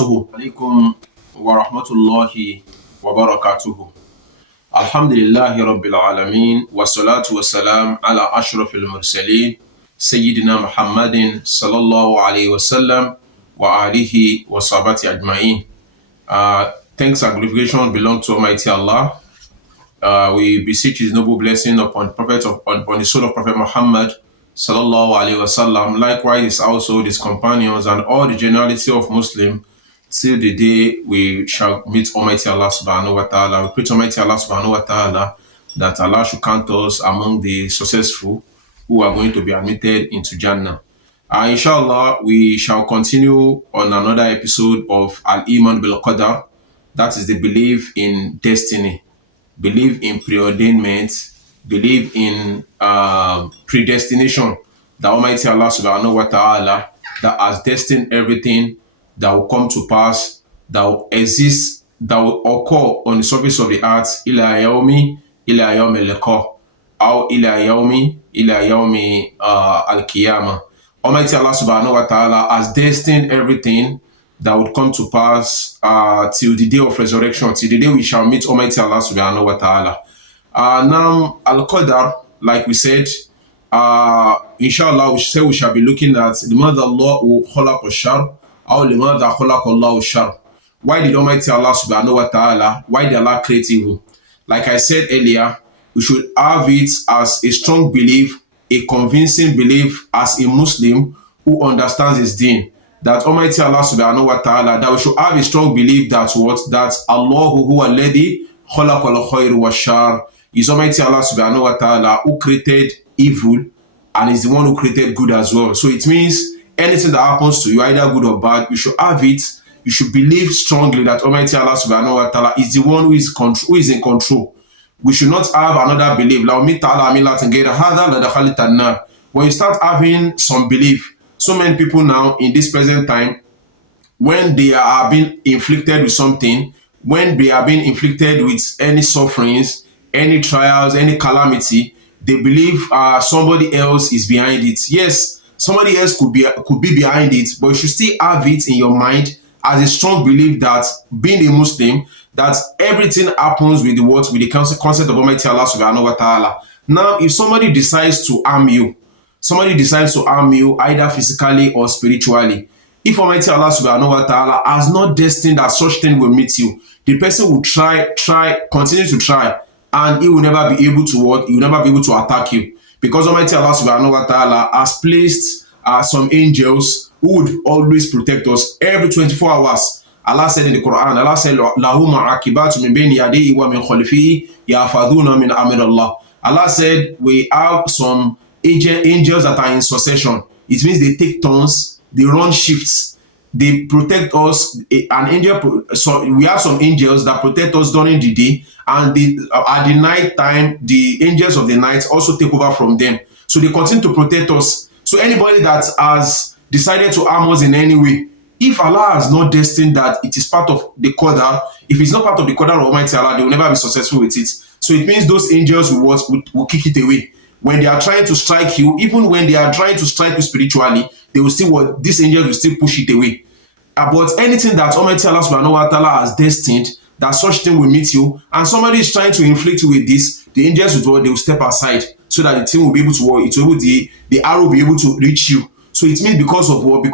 عليكم ورحمة الله وبركاته. الحمد لله رب العالمين والصلاة والسلام على أشرف المرسلين سيدنا محمد صلى الله عليه وسلم وآله وصحبه أجمعين. Thanks and glorification belong to Almighty Allah. We beseech His noble blessing upon the soul of Prophet Muhammad sallallahu alaihi wasallam. Likewise, also his companions and all the generality of Muslim till the day we shall meet Almighty Allah subhanahu wa ta'ala. We pray to Almighty Allah subhanahu wa ta'ala that Allah should count us among the successful who are going to be admitted into Jannah. Inshallah, we shall continue on another episode of Al-Iman bil Qadar. That is the belief in destiny, believe in preordainment, believe in predestination, that Almighty Allah subhanahu wa ta'ala that has destined everything that will come to pass, that will exist, that will occur on the surface of the earth, ila yawmi liqa, or ila yawmi al-qiyamah. Almighty Allah subhanahu wa ta'ala has destined everything that would come to pass till the day of resurrection, till the day we shall meet Almighty Allah subhanahu wa ta'ala. Now, Al-Qadar, like we said, inshallah, we shall be looking at لماذا الله خلق الشر أو لماذا خلق الله الشر. Why did Almighty Allah subhanahu wa ta'ala, why did Allah create evil? Like I said earlier, we should have it as a strong belief, a convincing belief as a Muslim who understands his deen, that Almighty Allah subhanahu wa ta'ala, that we should have a strong belief that what? That Allahu huwa alladhi khalaqa al-khayr wa shar, is Almighty Allah subhanahu wa ta'ala who created evil and is the one who created good as well. So it means anything that happens to you, either good or bad, you should have it. You should believe strongly that Almighty Allah subhanahu wa ta'ala is the one who is in control. We should not have another belief. When you start having some belief, so many people now in this present time, when they are being inflicted with something, when they are being inflicted with any sufferings, any trials, any calamity, they believe somebody else is behind it. Yes, somebody else could be behind it, but you should still have it in your mind as a strong belief that being a Muslim, that everything happens with the concept of Almighty Allah subhanahu wa ta'ala. Now, if somebody decides to harm you either physically or spiritually, if Almighty Allah subhanahu wa ta'ala has not destined that such thing will meet you, the person will continue to try, and he will never be able to work, he will never be able to attack you. Because Almighty Allah subhanahu wa ta'ala has placed some angels who would always protect us every 24 hours. Allah said in the Quran, Allah said, Lahu ma'akibatu min bayni yadayhi wa min khalifihi yahfadhuna min amri Allah. Allah said, we have some angels that are in succession. It means they take turns, they run shifts, they protect us. So we have some angels that protect us during the day, and at the night time, the angels of the night also take over from them. So they continue to protect us. So anybody that has decided to harm us in any way, if Allah has not destined that it is part of the Qadar, if it's not part of the Qadar of Almighty Allah, they will never be successful with it. So it means those angels will kick it away. When they are trying to strike you, even when they are trying to strike you spiritually, these angels will still push it away. But anything that Almighty Allah subhanahu wa ta'ala has destined, that such thing will meet you, and somebody is trying to inflict you with this, the angels will step aside so that the thing will be able to work. The arrow will be able to reach you. So it means because of what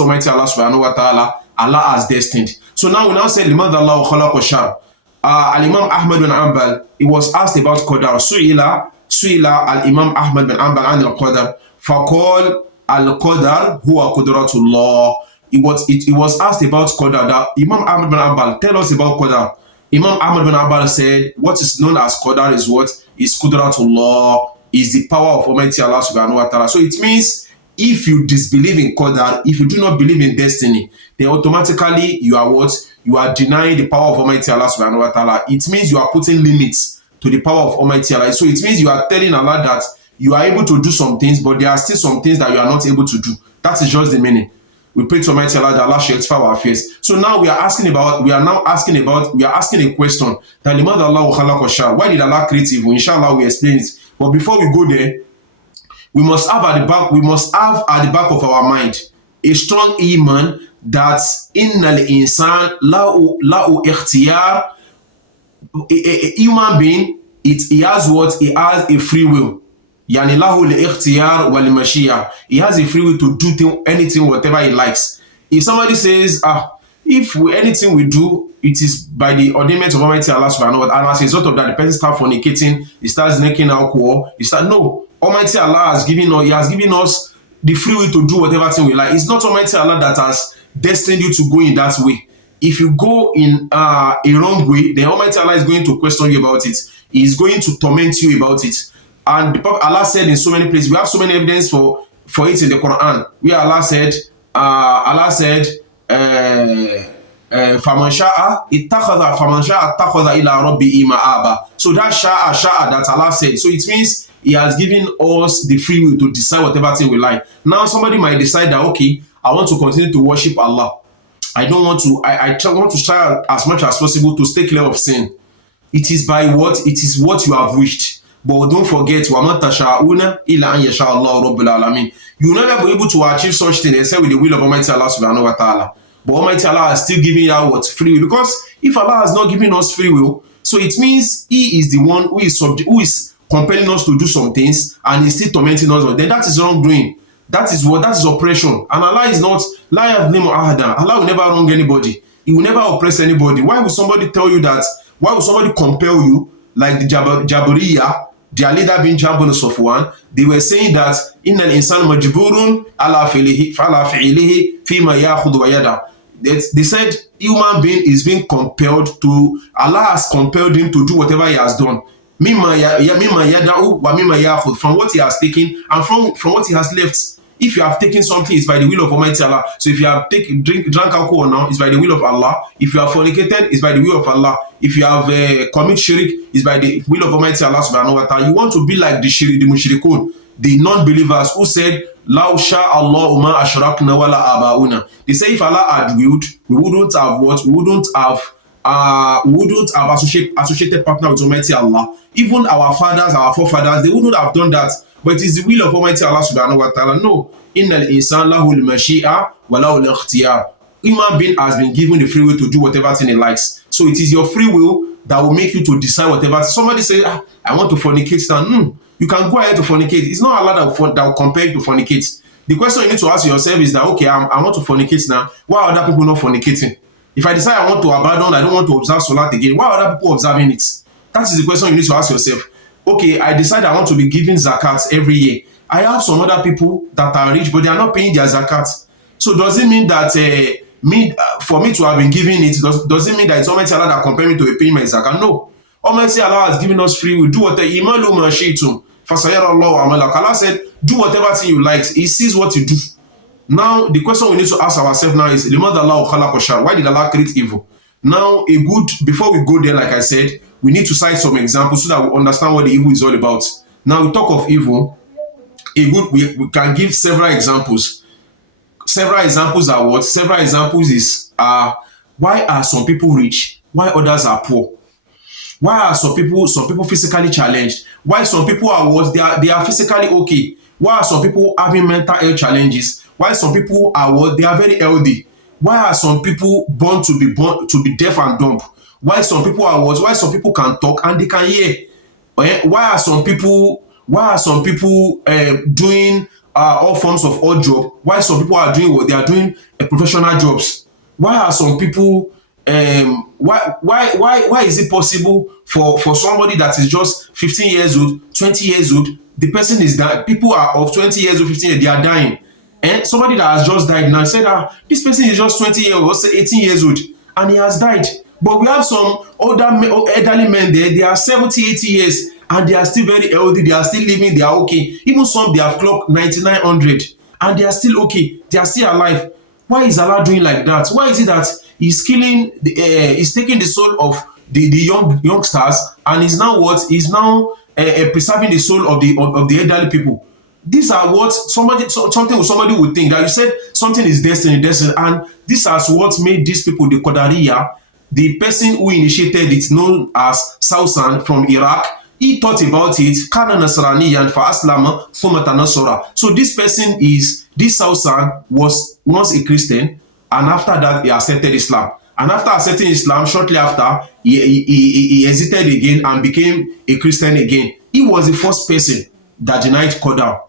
Almighty Allah subhanahu wa ta'ala Allah has destined. So now we say limadha Allahu khalaqa shar. Al-Imam Ahmad bin Hanbal, he was asked about Qadar. Su'ila al-Imam Ahmad bin Hanbal an al-Qadar. Faqal al-Qadar huwa qudratullah. He was asked about Qadar, that Imam Ahmad bin Hanbal, tell us about Qadar. Imam Ahmad bin Hanbal said, what is known as Qadar is what? Is Qudratullah, is the power of Almighty Allah subhanahu wa ta'ala. So it means if you disbelieve in Qadar, if you do not believe in destiny, then automatically you are what? You are denying the power of Almighty Allah subhanahu wa ta'ala. It means you are putting limits to the power of Almighty Allah. So it means you are telling Allah that you are able to do some things, but there are still some things that you are not able to do. That is just the meaning. We pray to Almighty Allah that Allah should rectify our affairs. So now we are asking a question that limadha Allahu khalaqa shar. Why did Allah create evil? Inshallah we explain it. But before we go there, we must have at the back of our mind a strong iman that innal insan lahu ikhtiyar. A human being, he has what? He has a free will. Yani lahu al-ikhtiyar wal mashiyah. He has a free will to do anything, whatever he likes. If somebody says, if anything we do, it is by the ordainment of Almighty Allah subhanahu wa ta'ala, and as a result of that, the person starts fornicating, he starts drinking alcohol, no. Almighty Allah has given us, He has given us the free will to do whatever thing we like. It's not Almighty Allah that has destined you to go in that way. If you go in a wrong way, then Almighty Allah is going to question you about it. He is going to torment you about it. And Allah said in so many places, we have so many evidence for it in the Quran, where Allah said, فَمَنْ شَاءَ اتَّخَذَ إِلَىٰ رَبِّهِ مَآبًا. So that sha'a that Allah said, so it means He has given us the free will to decide whatever thing we like. Now somebody might decide that, okay, I want to continue to worship Allah. I don't want to, I want to try as much as possible to stay clear of sin. It is by what? It is what you have wished. But don't forget, وَمَا تَشَاءُونَ إِلَّا أَن يَشَاءَ اللَّهُ رَبُّ الْعَالَمِينَ. You will never be able to achieve such thing except with the will of Almighty Allah subhanahu wa ta'ala. But Almighty Allah is still giving you what? Free will. Because if Allah has not given us free will, so it means He is the one who is compelling us to do some things, and He's still tormenting us. Then that is wrongdoing. That is oppression. And Allah is not, la yadhlimu ahadan. Allah will never wrong anybody. He will never oppress anybody. Why would somebody tell you that? Why would somebody compel you, like the Jabariya, their leader being Jabun Safwan? They were saying that innal insan majburun ala fi'lihi fima ya'khudhu wa yada. They said human being is being compelled to, Allah has compelled him to do whatever he has done. Mimma yada'u wa mimma ya'khudh, from what he has taken and from what he has left. If you have taken something, it's by the will of Almighty Allah. So if you have drank alcohol now, it's by the will of Allah. If you have fornicated, it's by the will of Allah. If you have commit shirk, it's by the will of Almighty Allah subhanahu wa ta'ala. You want to be like the mushrikun, the non-believers who said, Law sha'Allahu ma ashrakna wala aba'una. They say if Allah had willed, we wouldn't have what? We wouldn't have associated partner with Almighty Allah. Even our fathers, our forefathers, they wouldn't have done that. But it is the will of Almighty Allah subhanahu wa ta'ala. No. Innal insan lahu al-mashi'a wa lahu al-ikhtiyar. Human being has been given the free will to do whatever thing he likes. So it is your free will that will make you to decide whatever. Somebody say, I want to fornicate now. You can go ahead to fornicate. It's not Allah that will compel you to fornicate. The question you need to ask yourself is that, okay, I want to fornicate now. Why are other people not fornicating? If I decide I want to abandon, I don't want to observe Salat again, why are other people observing it? That is the question you need to ask yourself. Okay, I decide I want to be giving zakat every year. I have some other people that are rich, but they are not paying their zakat. So does it mean that for me to have been giving it, does it mean that it's Almighty Allah that compel me to pay my zakat? No. Almighty Allah has given us free will. Do whatever. Imalu ma shi'tum fasayara Allahu amalak. Allah said, do whatever thing you like. He sees what you do. Now, the question we need to ask ourselves now is, why did Allah create evil? Now, before we go there, like I said, we need to cite some examples so that we understand what the evil is all about. Now, we talk of evil. We can give several examples. Several examples are what? Several examples is, why are some people rich? Why others are poor? Why are some people physically challenged? Why some people are what? They are physically okay. Why are some people having mental health challenges? Why some people are what? They are very healthy. Why are some people born to be deaf and dumb? Why some people are what? Why some people can talk and they can hear? Why are some people doing all forms of odd job? Why some people are doing what they are doing, professional jobs? Why are some people why is it possible for somebody that is just 15 years old, 20 years old, the person is that people are of 20 years old, 15 years, they are dying? And somebody that has just died now said that this person is just 20 years old, 18 years old, and he has died. But we have some elderly men there, they are 70, 80 years, and they are still very healthy, they are still living, they are okay. Even some, they have clocked 9900, and they are still okay, they are still alive. Why is Allah doing like that? Why is it that He's killing, He's taking the soul of the youngsters, and is now what? He's now preserving the soul of the elderly people? These are what somebody would think that you said something is destiny, and this is what made these people the Qadariya. The person who initiated it, known as Fawzan from Iraq, he thought about it. Kana Nasraniyan fa aslama thumma tanasara. So this Fawzan was once a Christian, and after that he accepted Islam. And after accepting Islam, shortly after, he hesitated again and became a Christian again. He was the first person that denied Qadar.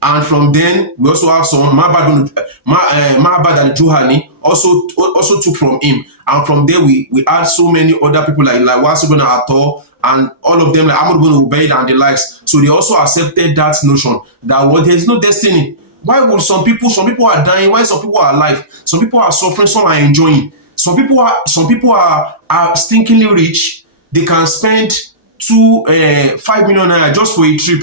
And from then, we also have some Ma'bad al-Juhani also took from him. And from there, we had so many other people like Wasil ibn Atta, and all of them like Amr ibn Ubaid and the likes. So they also accepted that notion that there is no destiny. Why would some people are dying? Why some people are alive? Some people are suffering, some are enjoying. Some people are stinkingly rich. They can spend 5 million naira just for a trip,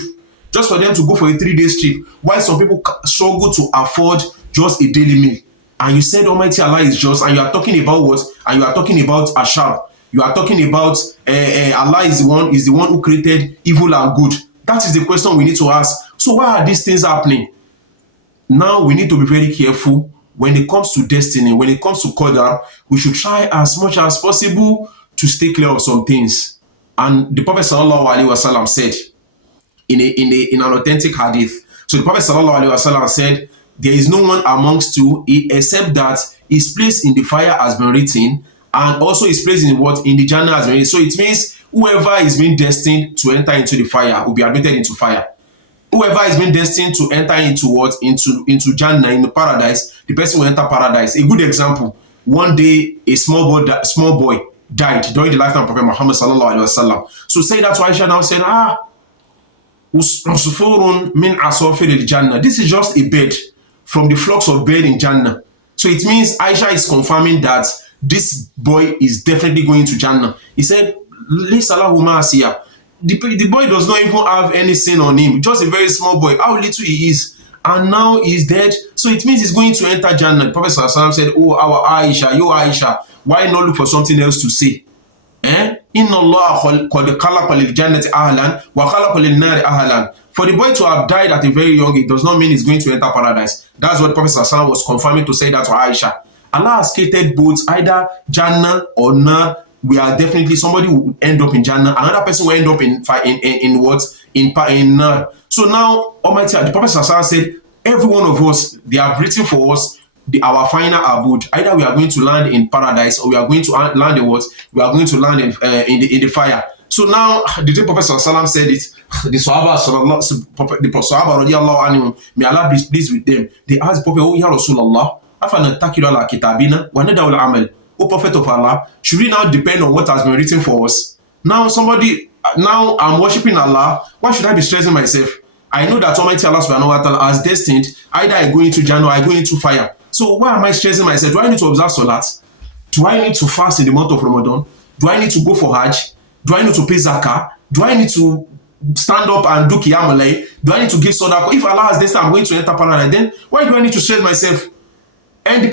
just for them to go for a 3 day trip. While some people struggle to afford just a daily meal. And you said Almighty Allah is just, and you are talking about what? And you are talking about Ashar. You are talking about Allah is the one who created evil and good. That is the question we need to ask. So why are these things happening? Now we need to be very careful when it comes to destiny, when it comes to Qadar. We should try as much as possible to stay clear of some things. And the Prophet sallallahu alaihi wasallam said in an authentic hadith. So the Prophet sallallahu alaihi wasallam said, "There is no one amongst you except that his place in the fire has been written, and also his place in the Jannah has been written." So it means whoever is being destined to enter into the fire will be admitted into fire. Whoever is being destined to enter into into Jannah, in the paradise, the person will enter paradise. A good example: one day a small boy died during the lifetime of Prophet Muhammad sallallahu alaihi wasallam. So say that to Aisha now said, "Usfurun min asafir al-Jannah." This is just a bird from the flocks of bird in Jannah. So it means Aisha is confirming that this boy is definitely going to Jannah. He said, "Laysa lahu ma'asiyah." The boy does not even have any sin on him, just a very small boy. How little he is, and now he's dead. So it means he's going to enter Jannah. The Prophet ﷺ said, "Oh, our Aisha, you Aisha, why not look for something else to say? Inna Allah qad khalaqa lil jannati ahlan wa khalaqa lin nari ahlan." For the boy to have died at a very young age does not mean he's going to enter paradise. That's what the Prophet ﷺ was confirming to say that to Aisha. Allah has created both, either Jannah or Nar. We are definitely, somebody will end up in Jannah, another person will end up in Nar. So now Almighty, the Prophet ﷺ said, every one of us, they have written for us our final abode. Either we are going to land in paradise, or we are going to land in what? We are going to land in the fire. So now the day Prophet ﷺ said it, the Sahaba radiallahu anhum, may Allah be pleased with them, they asked the Prophet, "Oh, Ya Rasulallah, afanatakilu ala kitabina wa nada'u al-amal." O Prophet of Allah, should we now depend on what has been written for us? Now I'm worshiping Allah. Why should I be stressing myself? I know that Almighty Allah subhanahu wa ta'ala has destined, either I go into Jannah or I go into fire. So why am I stressing myself? Do I need to observe Salat? Do I need to fast in the month of Ramadan? Do I need to go for Hajj? Do I need to pay Zakah? Do I need to stand up and do Qiyamul Layl? Do I need to give Sadaqah? If Allah has destined I'm going to enter paradise, then why do I need to stress myself? And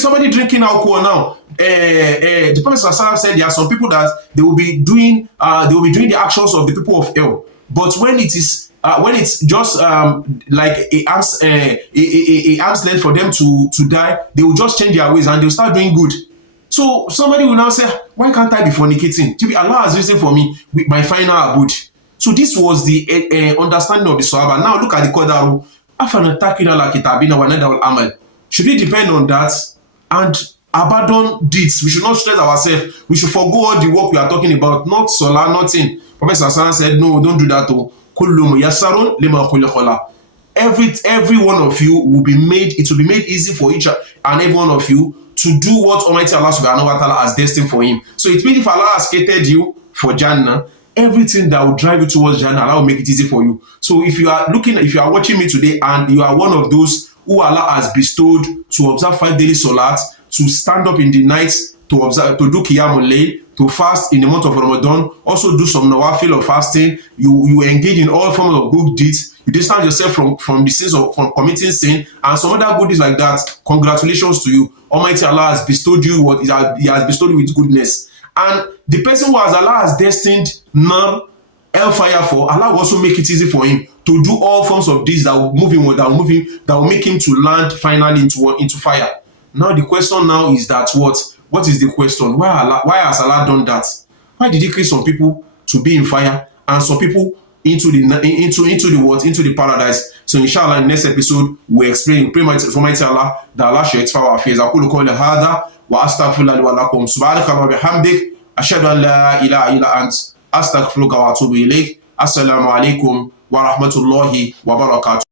somebody drinking alcohol now. The Prophet ﷺ said there are some people that they will be doing the actions of the people of hell. But when it's just like a arm's length for them to die, they will just change their ways and they'll start doing good. So somebody will now say, "Why can't I be fornicating? Allah has risen for me with my final abode." So this was the understanding of the Sahaba. Now look at the Qadar. Afanatakina la kitabina wa nada'u al-amal. Should we depend on that and abandon deeds? We should not stress ourselves. We should forgo all the work we are talking about. Not Salah, nothing. Prophet ﷺ said, "No, don't do that. Every one of you will be made. It will be made easy for each and every one of you to do what Almighty Allah subhanahu wa ta'ala has destined for him." So it means if Allah has created you for Jannah, everything that will drive you towards Jannah, Allah will make it easy for you. So if you are watching me today and you are one of those who Allah has bestowed to observe 5 daily Salat, to stand up in the night, to do Qiyamul Layl, to fast in the month of Ramadan, also do some nawafil of fasting, you engage in all forms of good deeds, you distance yourself from the sins from committing sin, and some other good deeds like that, congratulations to you. Almighty Allah has bestowed you what He has bestowed you with goodness. And the person who Allah has destined hellfire for, Allah will also make it easy for him to do all forms of deeds that will move him, that will make him to land finally into fire. Now the question now is that what is the question? Why has Allah done that? Why did He create some people to be in fire and some people into the paradise. So inshallah, in the next episode, we explain pretty much for my Allah that Allah should expire our fears. أقول قولي هذا وأستغفر الله لي ولكم سبحانك اللهم وبحمدك أشهد أن لا إله إلا أنت أستغفرك وأتوب إليك. السلام عليكم ورحمة الله وبركاته.